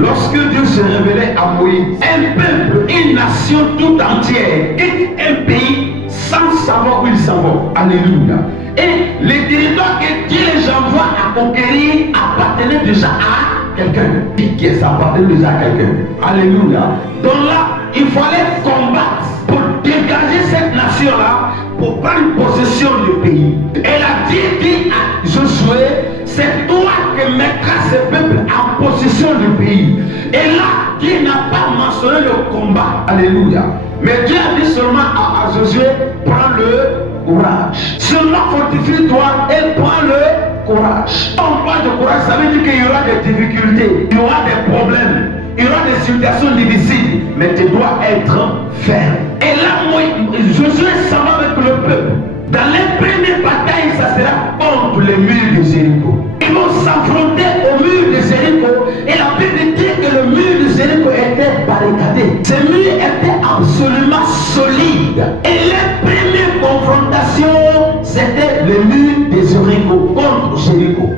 lorsque Dieu se révélait à Moïse, un peuple, une nation tout entière, quitte un pays sans savoir où ils s'en vont. Alléluia. Et les territoires que Dieu les envoie à conquérir appartenaient déjà à quelqu'un. Qui ça appartenait déjà à quelqu'un. Alléluia. Donc là, il fallait combattre pour dégager cette nation-là, pour prendre possession du pays. Et là, Dieu dit à Josué, c'est toi qui mettras ce peuple en possession du pays. Et là, Dieu n'a pas mentionné le combat. Alléluia. Mais Dieu a dit seulement à Josué, prends le courage. Seulement fortifie-toi et prends le courage. Quand on parle de courage, ça veut dire qu'il y aura des difficultés, il y aura des problèmes, il y aura des situations difficiles, mais tu dois être ferme. Et là, Josué s'en va avec le peuple. Dans les premières batailles, ça sera contre les murs de Jéricho. Ils vont s'affronter au mur de Jéricho. Et la Bible dit que le mur de Jéricho était barricadé. Ce mur était absolument solide. Et les premières confrontations, c'était le mur de Jéricho contre Jéricho.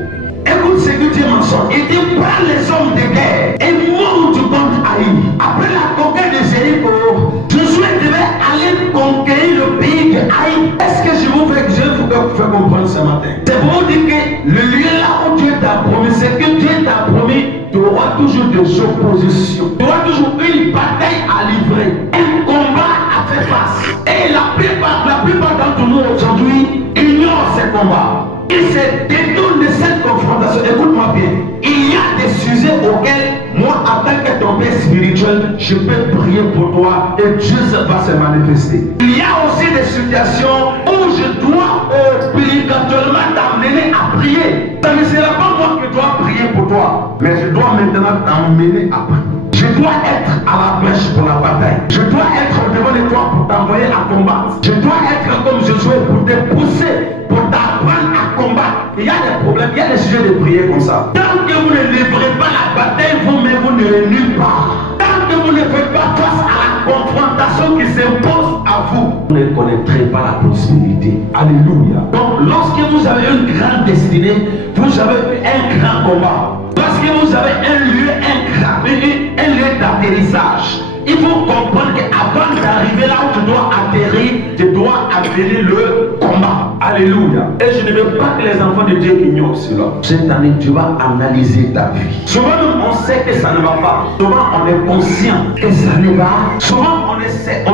Écoute ce que Dieu mentionne. Il dit, prends les hommes de guerre et monte contre Haï. Après la conquête de Jéricho, Josué devait aller conquérir le pays de Haï. Est-ce que je vous fais comprendre ce matin? C'est pour vous dire que le lieu là où Dieu t'a promis, c'est que Dieu t'a promis, tu auras toujours des oppositions. Tu auras toujours une bataille à livrer, un combat à faire face. Et la plupart d'entre nous aujourd'hui ignorent ces combats. Ils se détournent de cette confrontation. Écoute-moi bien. Il y a des sujets auxquels, moi, en tant que ton père spirituel, je peux prier pour toi et Dieu va se manifester. Il y a aussi des situations où je dois obligatoirement t'amener à prier. Ça ne sera pas moi qui dois prier pour toi, mais je dois maintenant t'emmener à prier. Je dois être à la brèche pour la bataille. Je dois être au devant de toi pour t'envoyer à combattre. Je dois être comme Josué pour te pousser, pour t'apprendre à combattre. Il y a des problèmes, il y a des sujets de prière comme ça. Tant que vous ne livrez pas la bataille, vous-même, vous n'irez nulle part. Tant que vous ne faites pas face à la confrontation qui s'impose à vous, vous ne connaîtrez pas la prospérité. Alléluia. Donc, lorsque vous avez une grande destinée, vous avez un grand combat. Lorsque vous avez un lieu, un lieu d'atterrissage, il faut comprendre qu'avant d'arriver là où tu dois atterrir, tu dois atterrir le combat. Alléluia. Et je ne veux pas que les enfants de Dieu ignorent cela. Cette année, tu vas analyser ta vie. Souvent, on sait que ça ne va pas. Souvent, on est conscient que ça ne va. Souvent, on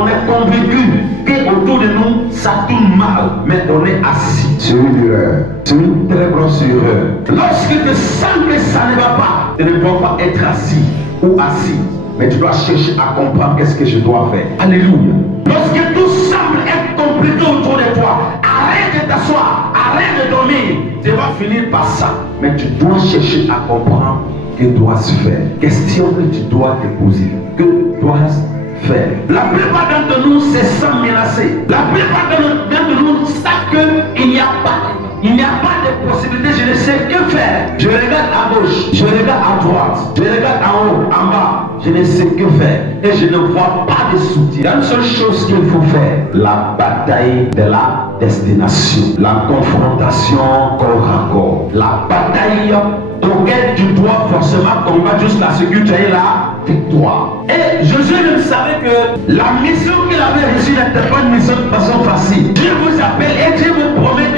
est convaincu qu'autour de nous, ça tourne mal. Mais on est assis sur une erreur. C'est une très grosse erreur. Lorsque tu sens que ça ne va pas, tu ne dois pas être assis ou assis. Mais tu dois chercher à comprendre qu'est-ce que je dois faire. Alléluia. Lorsque tout semble être compliqué autour de toi, arrête de t'asseoir, arrête de dormir. Tu vas finir par ça. Mais tu dois chercher à comprendre que dois-je faire. Question que tu dois te poser. Que dois-je faire? La plupart d'entre nous se sentent menacés. La plupart d'entre nous savent qu'il n'y a pas de possibilité, je ne sais que faire. Je regarde à gauche, je regarde à droite, je regarde en haut, en bas, je ne sais que faire. Et je ne vois pas de soutien. Il y a une seule chose qu'il faut faire, la bataille de la destination, la confrontation corps à corps, la bataille auquel tu dois forcément combattre jusqu'à ce que tu aies la victoire. Et Josué ne savait que la mission qu'il avait reçue n'était pas une mission de façon facile. Dieu vous appelle et Dieu vous promet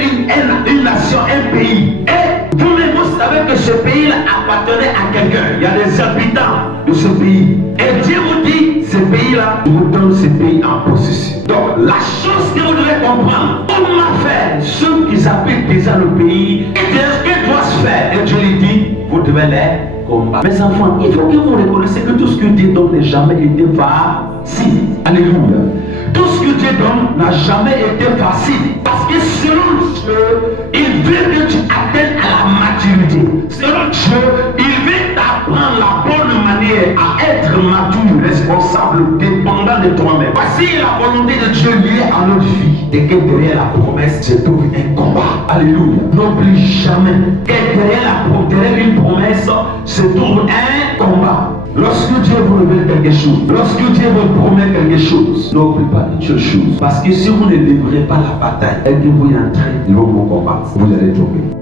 une nation, un pays. Et vous-même vous savez que ce pays-là appartenait à quelqu'un. Il y a des habitants de ce pays. Et Dieu vous dit, ce pays-là, je vous donne ce pays en possession. Donc la chose que vous devez comprendre, comment faire ceux qui habitent déjà le pays, et ce que doit se faire. Et Dieu lui dit, vous devez les combattre. Mes enfants, il faut que vous reconnaissiez que tout ce que Dieu donne n'a jamais été facile. Alléluia. Tout ce que Dieu donne n'a jamais été facile. Parce que selon Dieu, il veut que tu atteignes à la maturité. Selon Dieu, il veut t'apprendre la bonne manière à être mature, responsable, dépendant de toi-même. Voici la volonté de Dieu liée à notre vie. Et que derrière la promesse se trouve un combat. Alléluia. N'oublie jamais que derrière une promesse se trouve un combat. Lorsque Dieu vous révèle quelque chose, lorsque Dieu vous promet quelque chose, n'oubliez pas une seule chose. Parce que si vous ne livrez pas la bataille et que vous y entrez, ils vont vous combattre. Vous allez tomber.